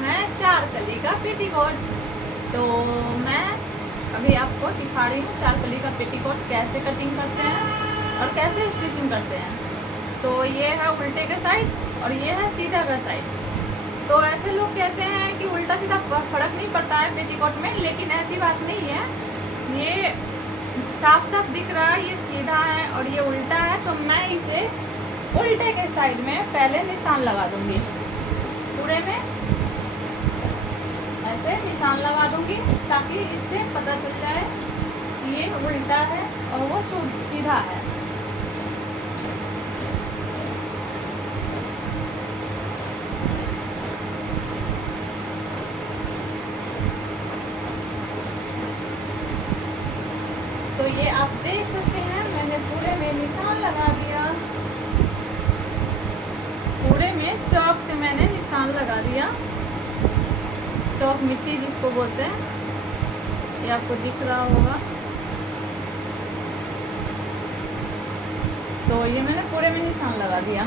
है 4 कली का पेटीकोट। तो मैं अभी आपको दिखा रही हूँ 4 कली का पेटीकोट कैसे कटिंग करते हैं और कैसे स्टिचिंग करते हैं। तो ये है उल्टे के साइड और ये है सीधा का साइड। तो ऐसे लोग कहते हैं कि उल्टा सीधा फर्क नहीं पड़ता है पेटीकोट में, लेकिन ऐसी बात नहीं है। ये साफ साफ दिख रहा है, ये सीधा है और ये उल्टा है। तो मैं इसे उल्टे के साइड में पहले निशान लगा दूंगी, पूरे में ऐसे निशान लगा दूंगी ताकि इससे पता चल जाए कि ये उल्टा है और वो सीधा है। तो ये आप देख सकते हैं मैंने पूरे में निशान लगा दिया, पूरे में चौक से मैंने निशान लगा दिया। चौक मिट्टी जिसको बोलते हैं, ये आपको दिख रहा होगा। तो ये मैंने पूरे में निशान लगा दिया।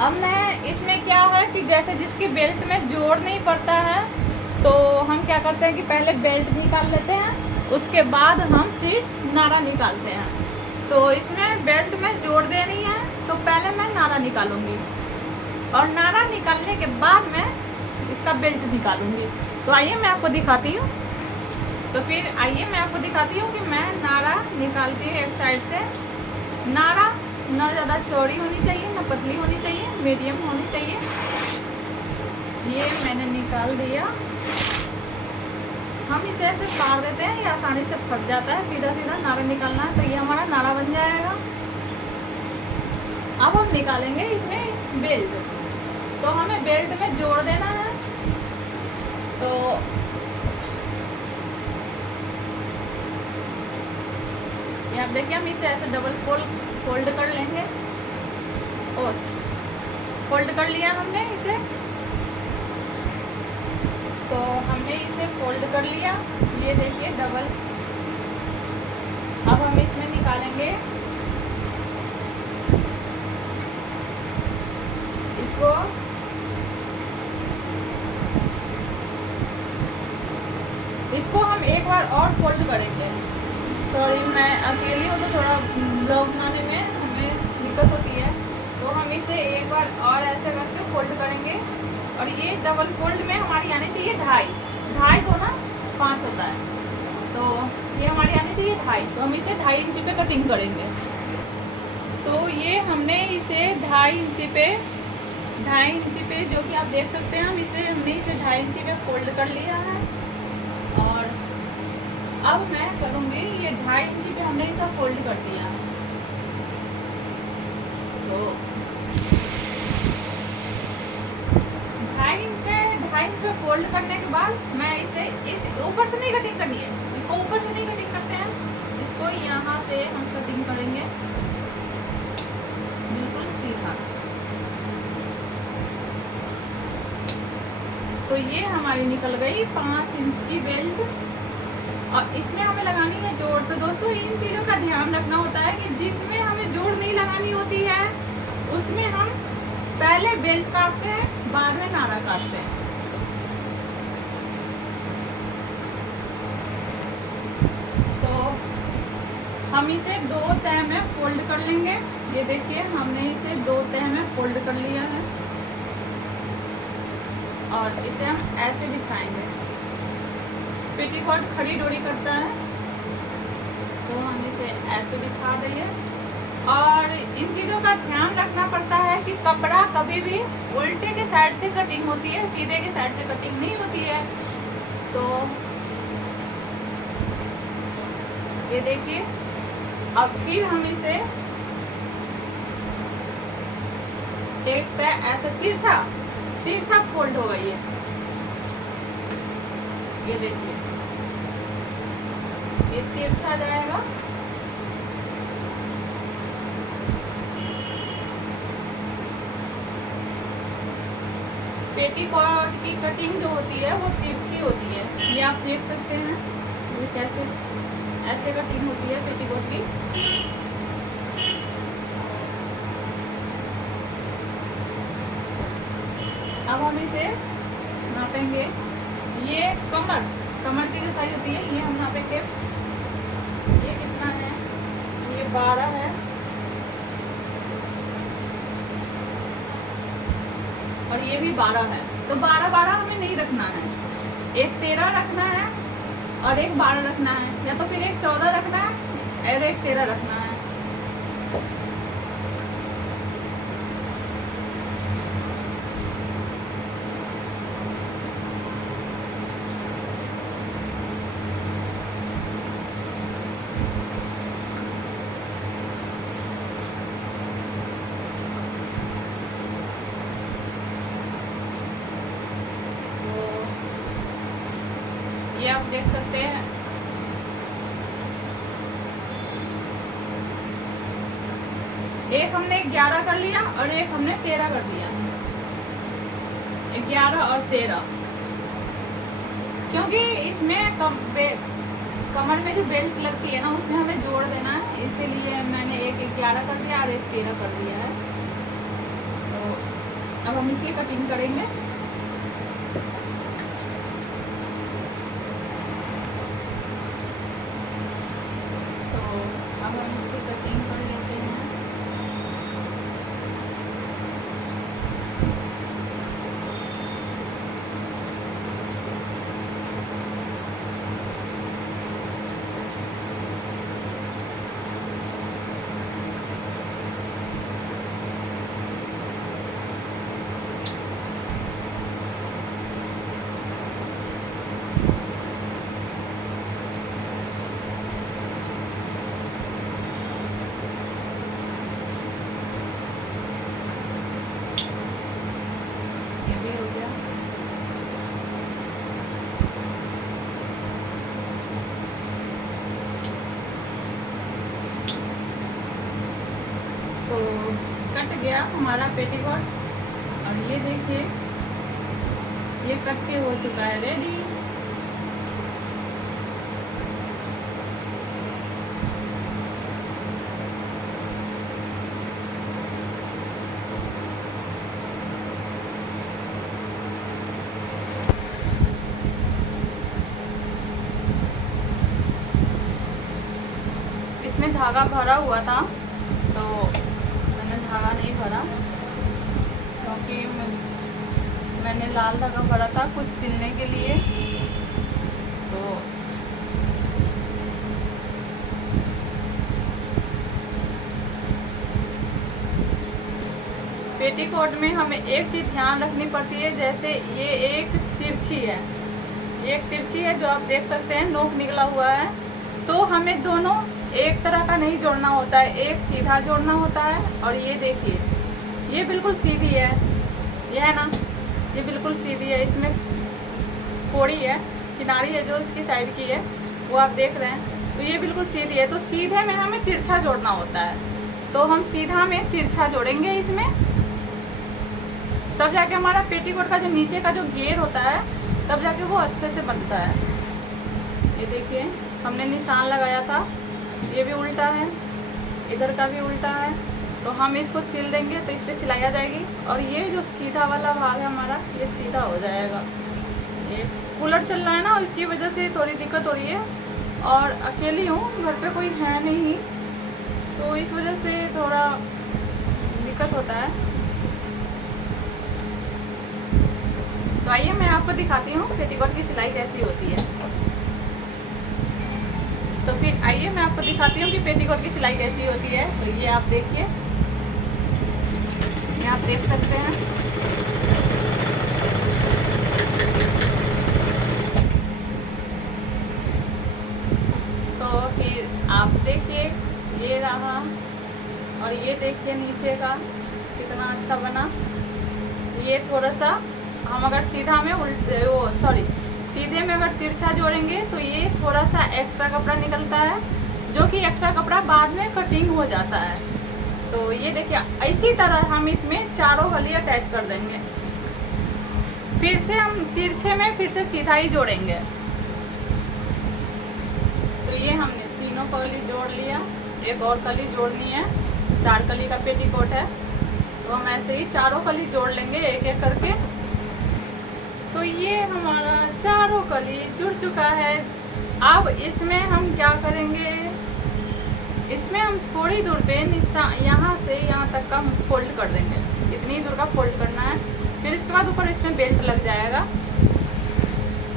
अब मैं इसमें क्या है कि जैसे जिसकी बेल्ट में जोड़ नहीं पड़ता है तो हम क्या करते हैं कि पहले बेल्ट निकाल लेते हैं, उसके बाद हम फिर नाड़ा निकालते हैं। तो इसमें बेल्ट में जोड़ देनी है तो पहले मैं नाड़ा निकालूंगी और नाड़ा निकालने के बाद मैं इसका बेल्ट निकालूंगी। तो आइए मैं आपको दिखाती हूँ। तो फिर आइए मैं आपको दिखाती हूँ कि मैं नाड़ा निकालती हूँ एक साइड से। नाड़ा ना ज़्यादा चौड़ी होनी चाहिए ना पतली होनी चाहिए, मीडियम होनी चाहिए। ये मैंने निकाल दिया। हम इसे ऐसे फाड़ देते हैं, ये आसानी से फंस जाता है। सीधा सीधा नाड़ा निकालना है तो ये हमारा नाड़ा बन जाएगा। अब हम निकालेंगे इसमें बेल्ट। तो हमें बेल्ट में जोड़ देना है। तो ये आप देखिए, हम इसे ऐसे डबल फोल्ड कर लेंगे। ओस फोल्ड कर लिया हमने इसे। तो हमने इसे फोल्ड कर लिया, ये देखिए डबल। अब हम इसमें निकालेंगे इसको। इसको हम एक बार और फोल्ड करेंगे। सॉरी, मैं अकेली हूँ तो थोड़ा ब्लॉग बनाने में हमें दिक्कत होती है। तो हम इसे एक बार और ऐसे करके फोल्ड करेंगे और ये डबल फोल्ड में हमारी आनी चाहिए 2.5 2 ना 5 होता है। तो ये हमारी आनी चाहिए 2.5। तो हम इसे 2.5 इंच पे कटिंग करेंगे। तो ये हमने इसे 2.5 इंच पे 2.5 इंच पे, जो कि आप देख सकते हैं, हमने इसे 2.5 इंच पे फोल्ड कर लिया है। और अब मैं करूँगी, ये 2.5 इंच पे हमने इसे फोल्ड कर दिया। तो 2.5 इंच पे फोल्ड करने के बाद मैं इसे इस ऊपर से नहीं कटिंग करनी है, इसको ऊपर से नहीं कटिंग करते हैं, इसको यहाँ से हम कटिंग करेंगे बिल्कुल सीधा। तो ये हमारी निकल गई 5 इंच की बेल्ट और इसमें हमें लगानी है जोड़। तो दोस्तों इन चीज़ों का ध्यान रखना होता है कि जिसमें हमें जोड़ नहीं लगानी होती है उसमें हम पहले बेल्ट काटते हैं, बाद में नाड़ा काटते हैं। तो हम इसे 2 तह में फोल्ड कर लेंगे। ये देखिए हमने इसे 2 तह में फोल्ड कर लिया है और इसे हम ऐसे बिछाएंगे। पेटीकोट खड़ी डोरी करता है तो हम इसे ऐसे बिछा देंगे। और इन चीज़ों का ध्यान रखना पड़ता है कि कपड़ा कभी भी उल्टे के साइड से कटिंग होती है, सीधे के साइड से कटिंग नहीं होती है। तो ये देखिए, अब फिर हम इसे एक तह ऐसे तिरछा फोल्ड होगा। ये देखिए, ये तिरछा जाएगा। पेटीकोट की कटिंग जो होती है वो तिरछी होती है। ये आप देख सकते हैं ये कैसे ऐसे कटिंग होती है पेटीकोट की। अब हम इसे नापेंगे। ये कमर की जो साइज होती है ये हम नापेंगे। ये कितना है? ये 12 है और ये भी 12 है। तो 12 हमें नहीं रखना है, एक 13 रखना है और एक 12 रखना है, या तो फिर एक 14 रखना है और एक 13 रखना है। ये आप देख सकते हैं। एक हमने 11 कर लिया और एक हमने 13 कर दिया। 11 और 13, क्योंकि इसमें कमर में जो बेल्ट लगती है ना उसमें हमें जोड़ देना है, इसीलिए मैंने एक 11 कर दिया और एक 13 कर दिया है। तो अब हम इसकी कटिंग करेंगे। तो कट गया हमारा पेटीकोट और ये देखिए ये कट के हो चुका है रेडी। इसमें धागा भरा हुआ था तो मैंने धागा नहीं भरा, क्योंकि मैंने लाल धागा भरा था कुछ सिलने के लिए। तो पेटीकोट में हमें एक चीज़ ध्यान रखनी पड़ती है, जैसे ये एक तिरछी है, ये एक तिरछी है जो आप देख सकते हैं नोक निकला हुआ है। तो हमें दोनों एक तरह का नहीं जोड़ना होता है, एक सीधा जोड़ना होता है। और ये देखिए ये बिल्कुल सीधी है, ये है ना, ये बिल्कुल सीधी है, इसमें कोड़ी है, किनारी है जो इसकी साइड की है वो आप देख रहे हैं। तो ये बिल्कुल सीधी है, तो सीधे में हमें तिरछा जोड़ना होता है। तो हम सीधा में तिरछा जोड़ेंगे इसमें, तब जाके हमारा पेटीकोट का जो नीचे का जो घेर होता है तब जाके वो अच्छे से बनता है। ये देखिए हमने निशान लगाया था, ये भी उल्टा है, इधर का भी उल्टा है। तो हम इसको सिल देंगे तो इस पर सिलाई आ जाएगी और ये जो सीधा वाला भाग है हमारा ये सीधा हो जाएगा। ये कूलर चल रहा है ना, इसकी वजह से थोड़ी दिक्कत हो रही है और अकेली हूँ, घर पे कोई है नहीं, तो इस वजह से थोड़ा दिक्कत होता है। तो आइए मैं आपको दिखाती हूँ पेटीकोट की सिलाई कैसी होती है। तो फिर आइए मैं आपको दिखाती हूँ कि पेटीकोट की सिलाई कैसी होती है। तो ये आप देखिए, ये आप देख सकते हैं। तो फिर आप देखिए ये रहा और ये देखिए नीचे का कितना अच्छा बना। ये थोड़ा सा हम अगर सीधा में सीधे में अगर तिरछा जोड़ेंगे तो ये थोड़ा सा एक्स्ट्रा कपड़ा निकलता है, जो कि एक्स्ट्रा कपड़ा बाद में कटिंग हो जाता है। तो ये देखिए इसी तरह हम इसमें चारों कली अटैच कर देंगे। फिर से हम तिरछे में फिर से सीधा ही जोड़ेंगे। तो ये हमने तीनों कली जोड़ लिया, एक और कली जोड़नी है, 4 कली का पेटीकोट है। तो हम ऐसे ही चारों कली जोड़ लेंगे एक एक करके। तो ये हमारा चारों कली जुड़ चुका है। अब इसमें हम क्या करेंगे, इसमें हम थोड़ी दूर पे यहाँ से यहाँ तक का फोल्ड कर देंगे, इतनी दूर का फोल्ड करना है। फिर इसके बाद ऊपर इसमें बेल्ट लग जाएगा।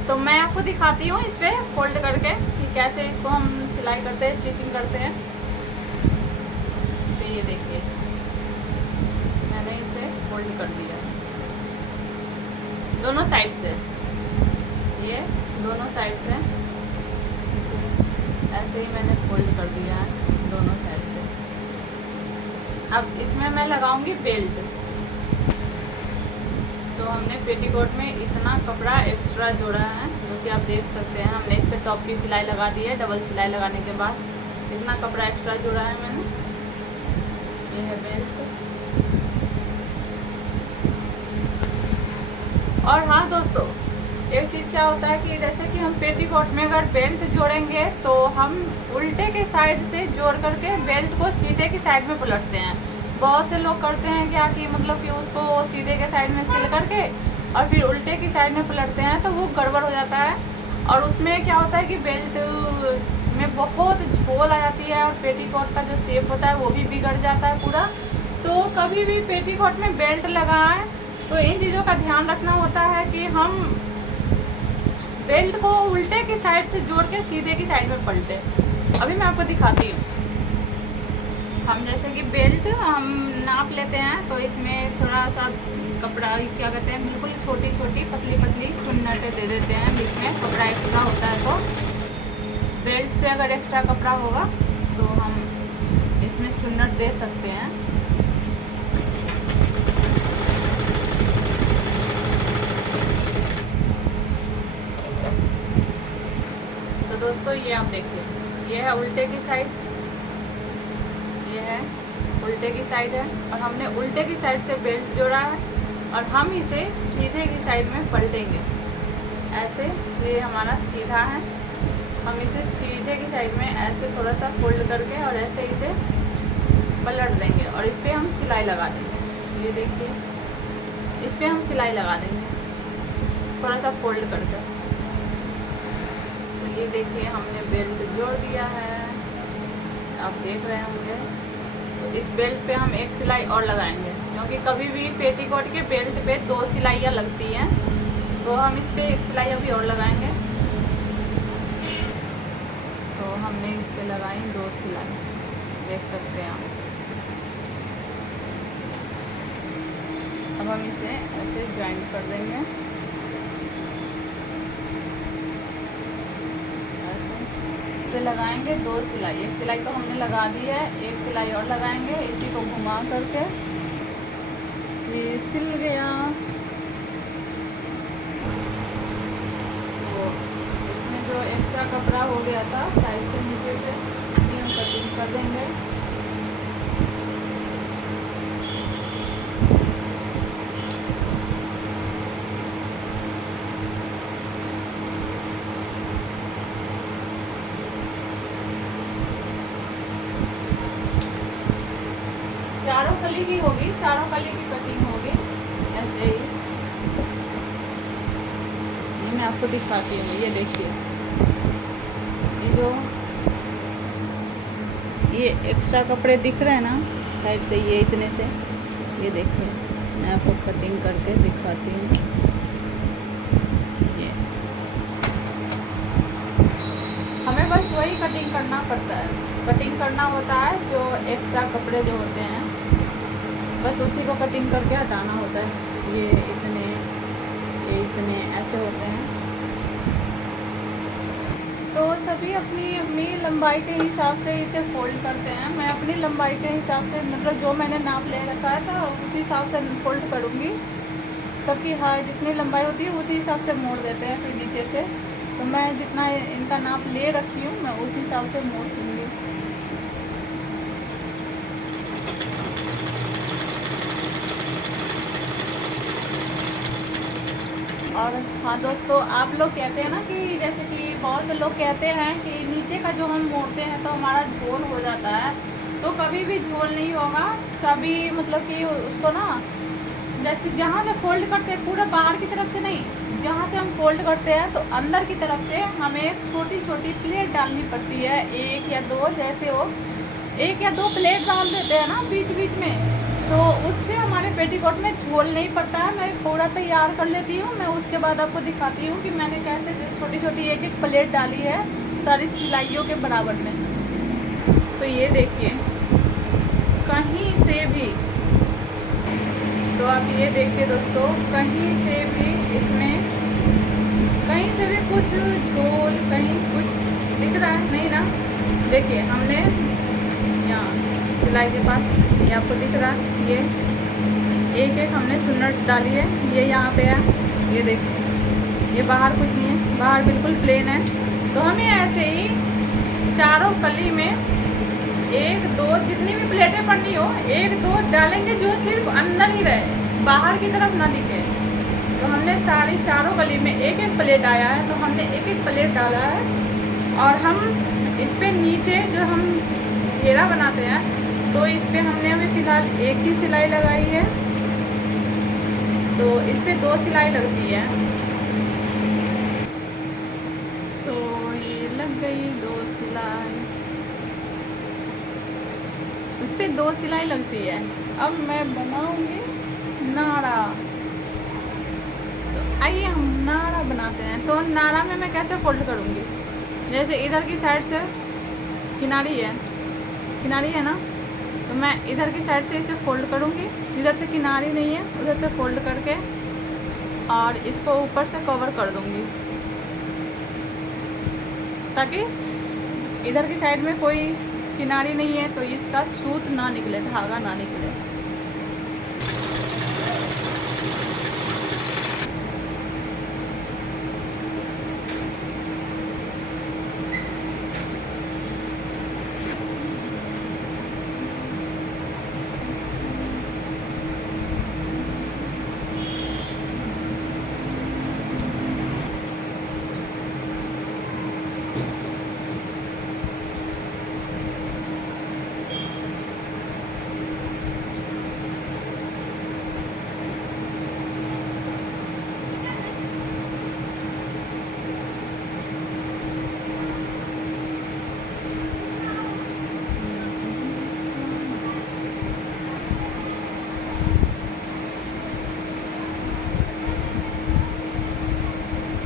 तो मैं आपको दिखाती हूँ इस पर फोल्ड करके कि कैसे इसको हम सिलाई करते हैं, स्टिचिंग करते हैं। तो ये देखिए मैंने इसे फोल्ड कर दिया दोनों साइड से, ये दोनों साइड से ऐसे ही मैंने फोल्ड कर दिया है दोनों साइड से। अब इसमें मैं लगाऊंगी बेल्ट। तो हमने पेटीकोट में इतना कपड़ा एक्स्ट्रा जोड़ा है, जो कि आप देख सकते हैं। हमने इस पर टॉप की सिलाई लगा दी है, डबल सिलाई लगाने के बाद इतना कपड़ा एक्स्ट्रा जोड़ा है मैंने। ये है बेल्ट। और हाँ दोस्तों, एक चीज़ क्या होता है कि जैसे कि हम पेटीकोट में अगर बेल्ट जोड़ेंगे तो हम उल्टे के साइड से जोड़ करके बेल्ट को सीधे की साइड में पलटते हैं। बहुत से लोग करते हैं क्या कि मतलब कि उसको सीधे के साइड में सिल करके और फिर उल्टे की साइड में पलटते हैं, तो वो गड़बड़ हो जाता है। और उसमें क्या होता है कि बेल्ट में बहुत झोल आ जाती है और पेटीकोट का जो शेप होता है वो भी बिगड़ जाता है पूरा। तो कभी भी पेटीकोट में बेल्ट लगाएं तो इन चीज़ों का ध्यान रखना होता है कि हम बेल्ट को उल्टे की साइड से जोड़ के सीधे की साइड में पलटे। अभी मैं आपको दिखाती हूँ। हम जैसे कि बेल्ट हम नाप लेते हैं, तो इसमें थोड़ा सा कपड़ा क्या कहते हैं, बिल्कुल छोटी छोटी पतली पतली चुन्नटें दे देते हैं। बीच में कपड़ा एक्स्ट्रा होता है, तो बेल्ट से अगर एक्स्ट्रा कपड़ा होगा तो हम इसमें चुन्नट दे सकते हैं। तो दोस्तों ये आप देखिए, ये है उल्टे की साइड, ये है उल्टे की साइड है, और हमने उल्टे की साइड से बेल्ट जोड़ा है और हम इसे सीधे की साइड में पलटेंगे ऐसे। ये हमारा सीधा है, हम इसे सीधे की साइड में ऐसे थोड़ा सा फोल्ड करके और ऐसे इसे पलट देंगे और इस पर हम सिलाई लगा देंगे। ये देखिए, इस पर हम सिलाई लगा देंगे थोड़ा सा फोल्ड करके। तो ये देखिए हमने बेल्ट जोड़ दिया है, आप देख रहे होंगे। तो इस बेल्ट पे हम एक सिलाई और लगाएंगे, क्योंकि कभी भी पेटीकोट के बेल्ट पे 2 सिलाइयाँ लगती हैं, तो हम इस पे एक सिलाई अभी और लगाएंगे। तो हमने इस पे लगाई 2 सिलाई, देख सकते हैं आप। अब हम इसे ऐसे ज्वाइंट कर देंगे, इसे लगाएंगे 2 सिलाई। एक सिलाई तो हमने लगा दी है, एक सिलाई और लगाएंगे। इसी को घुमा करके ये सिल गया। तो इसमें जो एक्स्ट्रा कपड़ा हो गया था साइड से नीचे से, ये हम कटिंग कर देंगे। चारों कली की होगी, चारों कली की कटिंग होगी ऐसे ही। ये मैं आपको दिखाती हूँ, ये देखिए, ये जो ये एक्स्ट्रा कपड़े दिख रहे हैं ना साइड से, ये इतने से, ये देखिए मैं आपको कटिंग करके दिखाती हूँ। ये हमें बस वही कटिंग करना पड़ता है, कटिंग करना होता है जो एक्स्ट्रा कपड़े जो होते हैं, बस उसी को कटिंग करके हटाना होता है। ये इतने ऐसे होते हैं। तो सभी अपनी अपनी लंबाई के हिसाब से इसे फोल्ड करते हैं। मैं अपनी लंबाई के हिसाब से, मतलब जो मैंने नाप ले रखा है था उसी हिसाब से फोल्ड करूँगी। सबकी हाई जितनी लंबाई होती है उसी हिसाब से मोड़ देते हैं फिर नीचे से। तो मैं जितना इनका नाप ले रखी हूँ मैं उसी हिसाब से मोड़ दूँगी। और हाँ दोस्तों, आप लोग कहते हैं ना कि जैसे कि बहुत से लोग कहते हैं कि नीचे का जो हम मोड़ते हैं तो हमारा झोल हो जाता है। तो कभी भी झोल नहीं होगा। सभी मतलब कि उसको ना, जैसे जहाँ से फोल्ड करते हैं पूरा बाहर की तरफ से नहीं, जहाँ से हम फोल्ड करते हैं तो अंदर की तरफ से हमें छोटी छोटी प्लेट डालनी पड़ती है, 1 या 2 जैसे हो, 1 या 2 प्लेट डाल देते हैं ना बीच बीच में, तो उससे हमारे पेटीकोट में झोल नहीं पड़ता है। मैं पूरा तैयार कर लेती हूँ, मैं उसके बाद आपको दिखाती हूँ कि मैंने कैसे छोटी छोटी 1-1 प्लेट डाली है सारी सिलाइयों के बराबर में। तो ये देखिए कहीं से भी, तो आप ये देखिए दोस्तों, कहीं से भी इसमें कहीं से भी कुछ झोल कहीं कुछ दिख रहा है नहीं ना। देखिए हमने यहाँ सिलाई के पास, ये आपको दिख रहा है, ये 1-1 हमने चुन्नट डाली है, ये यहाँ पे है, ये देखिए ये बाहर कुछ नहीं है, बाहर बिल्कुल प्लेन है। तो हमें ऐसे ही चारों कली में 1-2 जितनी भी प्लेटें पड़नी हो 1-2 डालेंगे, जो सिर्फ अंदर ही रहे, बाहर की तरफ ना दिखे। तो हमने सारी चारों गली में 1-1 प्लेट आया है, तो हमने 1-1 प्लेट डाला है। और हम इस पे नीचे जो हम घेरा बनाते हैं, तो इस पे हमने अभी फ़िलहाल 1 ही सिलाई लगाई है, तो इस पे 2 सिलाई लगती है। तो ये लग गई 2 सिलाई, इस पे 2 सिलाई लगती है। अब मैं बनाऊंगी नाड़ा। तो आइए हम नाड़ा बनाते हैं। तो नाड़ा में मैं कैसे फोल्ड करूंगी, जैसे इधर की साइड से किनारी है ना, तो मैं इधर की साइड से इसे फोल्ड करूंगी, इधर से किनारी नहीं है उधर से फोल्ड करके और इसको ऊपर से कवर कर दूंगी, ताकि इधर की साइड में कोई किनारी नहीं है तो इसका सूत ना निकले, धागा ना निकले।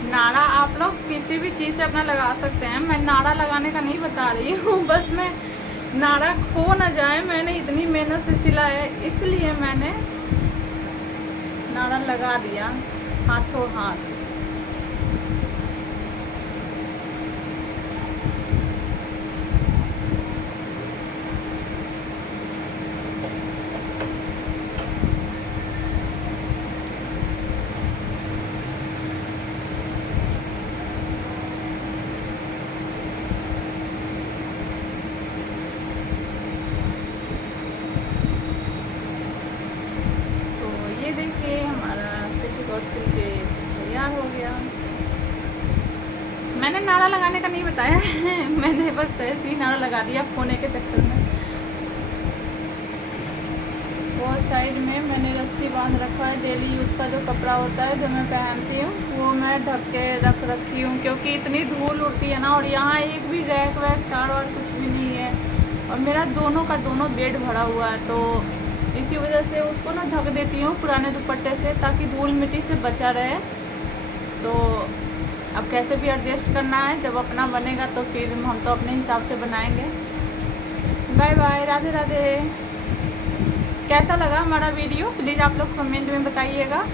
नाड़ा आप लोग किसी भी चीज़ से अपना लगा सकते हैं, मैं नाड़ा लगाने का नहीं बता रही हूँ, बस मैं नाड़ा खो ना जाए, मैंने इतनी मेहनत से सिला है इसलिए मैंने नाड़ा लगा दिया हाथों हाथ। देखिए हमारा पेटीकोट सिल के तैयार हो गया। मैंने नाड़ा लगाने का नहीं बताया है मैंने बस ऐसे ही नाड़ा लगा दिया खोने के चक्कर में। वो साइड में मैंने रस्सी बांध रखा है, डेली यूज का जो कपड़ा होता है जो मैं पहनती हूँ वो मैं ढक के रख रखी हूँ, क्योंकि इतनी धूल उड़ती है ना, और यहाँ एक भी रैक वैक तार वार कुछ भी नहीं है, और मेरा दोनों का दोनों बेड भरा हुआ है, तो इसी वजह से उसको ना ढक देती हूँ पुराने दुपट्टे से, ताकि धूल मिट्टी से बचा रहे। तो अब कैसे भी एडजस्ट करना है, जब अपना बनेगा तो फिर हम तो अपने हिसाब से बनाएंगे। Bye bye, Radhe Radhe. कैसा लगा हमारा वीडियो प्लीज़ आप लोग कमेंट में बताइएगा।